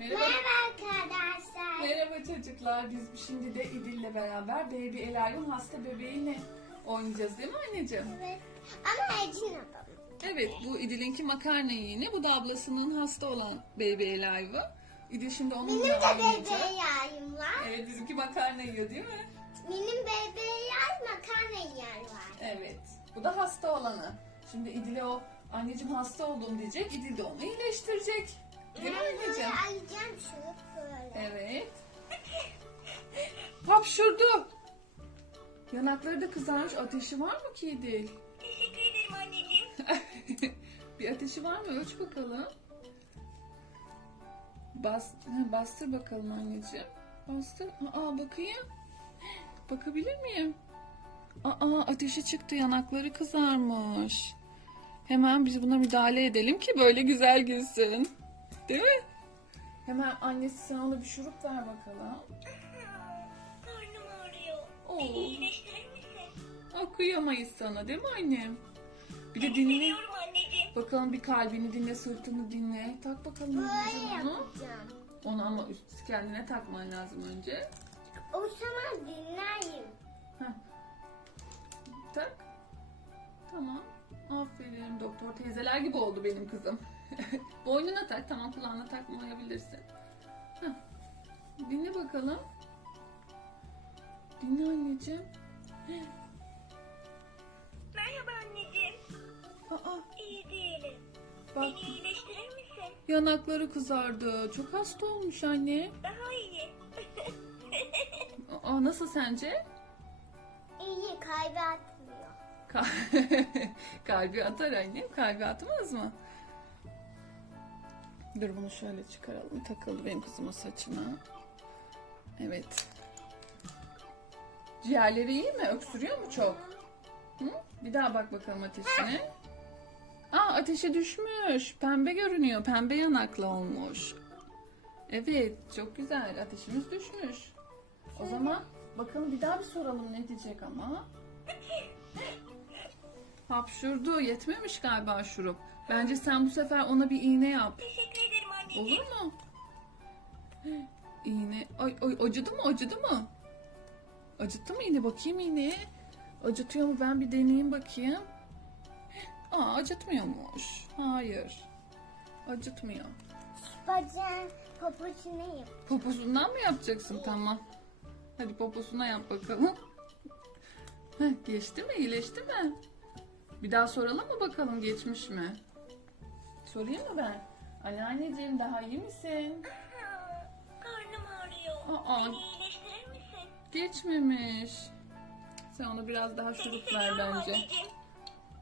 Merhaba. Merhaba arkadaşlar. Merhaba çocuklar. Biz şimdi de İdil'le beraber Baby Elive'ın hasta bebeğini oynayacağız değil mi anneciğim? Evet. Ama Ecin ablam. Evet bu İdil'inki makarna yiyini. Bu da ablasının hasta olan Baby Elive'ı. İdil şimdi Benim onunla de oynayacak. bebeği yağım var. Evet bizimki makarna yiyor değil mi? Benim bebeği yağ makarna yer var. Evet. Bu da hasta olanı. Şimdi İdil'e o anneciğim hasta oldum diyecek. İdil de onu iyileştirecek. Mi anneciğim? Ayacağım şunu böyle. Evet. Hapşurdu. Yanakları da kızarmış. Ateşi var mı ki İdil? Teşekkür ederim anneciğim. Bir ateşi var mı? Ölç bakalım. Bas, ha, bastır bakalım anneciğim. Bastır. Aa bakayım. Bakabilir miyim? Aa ateşi çıktı. Yanakları kızarmış. Hemen biz buna müdahale edelim ki böyle güzel gülsün. Değil mi? Hemen annesi sana ona bir şurup ver bakalım. Karnım ağrıyor. Oo. İyileştirir misin? Okuyamayız sana değil mi annem? Bir de dinle. anneciğim. Bakalım bir kalbini dinle, sırtını dinle. Tak bakalım anneciğim onu. yapacağım. Onu ama üst kendine takman lazım önce. O zaman dinleyeyim. Tak. Tamam. Aferin doktor teyzeler gibi oldu benim kızım. Boynuna tak. Tamam kulağına takmayabilirsin. Heh. Dinle bakalım. Dinle anneciğim. Merhaba anneciğim. Aa, İyi değilim. bak iyileştirir misin? yanakları kızardı. Çok hasta olmuş anne. Daha iyi. Aa, nasıl sence? İyi kalbi atmıyor. Ka- Kalbi atar annem. Kalbi atmaz mı? Dur bunu şöyle çıkaralım. Takıldı benim kızımın saçına. Evet. Ciğerleri iyi mi? Öksürüyor mu çok? Hı? Bir daha bak bakalım ateşine. Aa ateşi düşmüş. Pembe görünüyor. Pembe yanaklı olmuş. Evet çok güzel. Ateşimiz düşmüş. O zaman bakalım bir daha bir soralım ne diyecek ama. Hapşurdu. Yetmemiş galiba şurup. Bence sen bu sefer ona bir iğne yap. Teşekkür ederim anneciğim. Olur mu? İğne. Ay, ay acıdı mı? Acıdı mı? Acıttı mı iğne? Bakayım iğneye. Acıtıyor mu? Ben bir deneyeyim bakayım. Aa acıtmıyormuş. Hayır. Acıtmıyor. Bacağın poposunu yap. Poposundan mı yapacaksın? Tamam. Hadi poposuna yap bakalım. Heh, geçti mi? İyileşti mi? Bir daha soralım mı bakalım geçmiş mi? Sorayım mı ben? Anneanneciğim daha iyi misin? Karnım ağrıyor. Aa, İyileştirir misin? geçmemiş. Sen ona biraz daha şurup ver bence.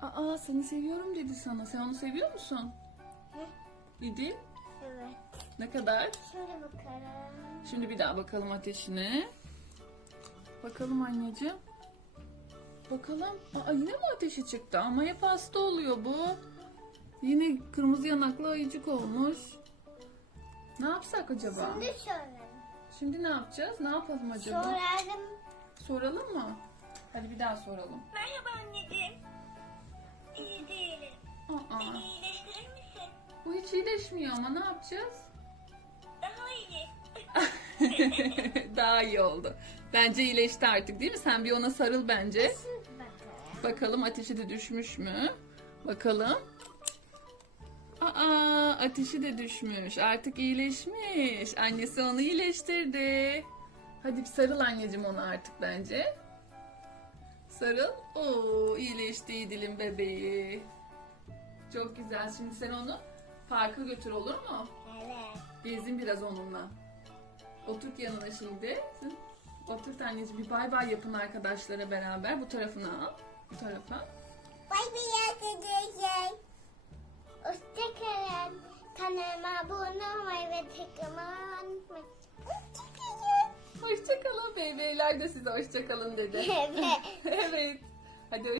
Aa seni seviyorum dedi sana. Sen onu seviyor musun? İdil Evet. ne kadar? Şimdi bakalım. Şimdi bir daha bakalım ateşine. Bakalım anneciğim. Bakalım. Aa yine mi ateşi çıktı? Ama hep hasta oluyor bu. Yine kırmızı yanaklı ayıcık olmuş. Ne yapsak acaba? Şimdi soralım. Şimdi ne yapacağız? Ne yapalım acaba? Sorarım. Soralım mı? Hadi bir daha soralım. Merhaba anneciğim. İyi değilim. Aa, İyileştirir misin? bu hiç iyileşmiyor ama ne yapacağız? Daha iyi. Daha iyi oldu. Bence iyileşti artık değil mi? Sen bir ona sarıl bence. Bakalım. Bakalım ateşi de düşmüş mü? Bakalım. Aa ateşi de düşmüş. Artık iyileşmiş. Annesi onu iyileştirdi. Hadi bir sarıl anneciğim onu artık bence. Sarıl. Oo iyileşti İdil'in bebeği. Çok güzel. Şimdi sen onu parka götür olur mu? Evet. Gezin biraz onunla. Oturt yanına şimdi. Oturt anneciğim bir bay bay yapın arkadaşlara beraber. Bu tarafına al. Bu tarafa. Bay bay arkadaşlar. Hoşçakalın. Kanalıma abone olmayı ve tıklamayı unutmayın. Hoşçakalın. Hoşçakalın. Beyler de size hoşçakalın dedi. Evet. evet. Hadi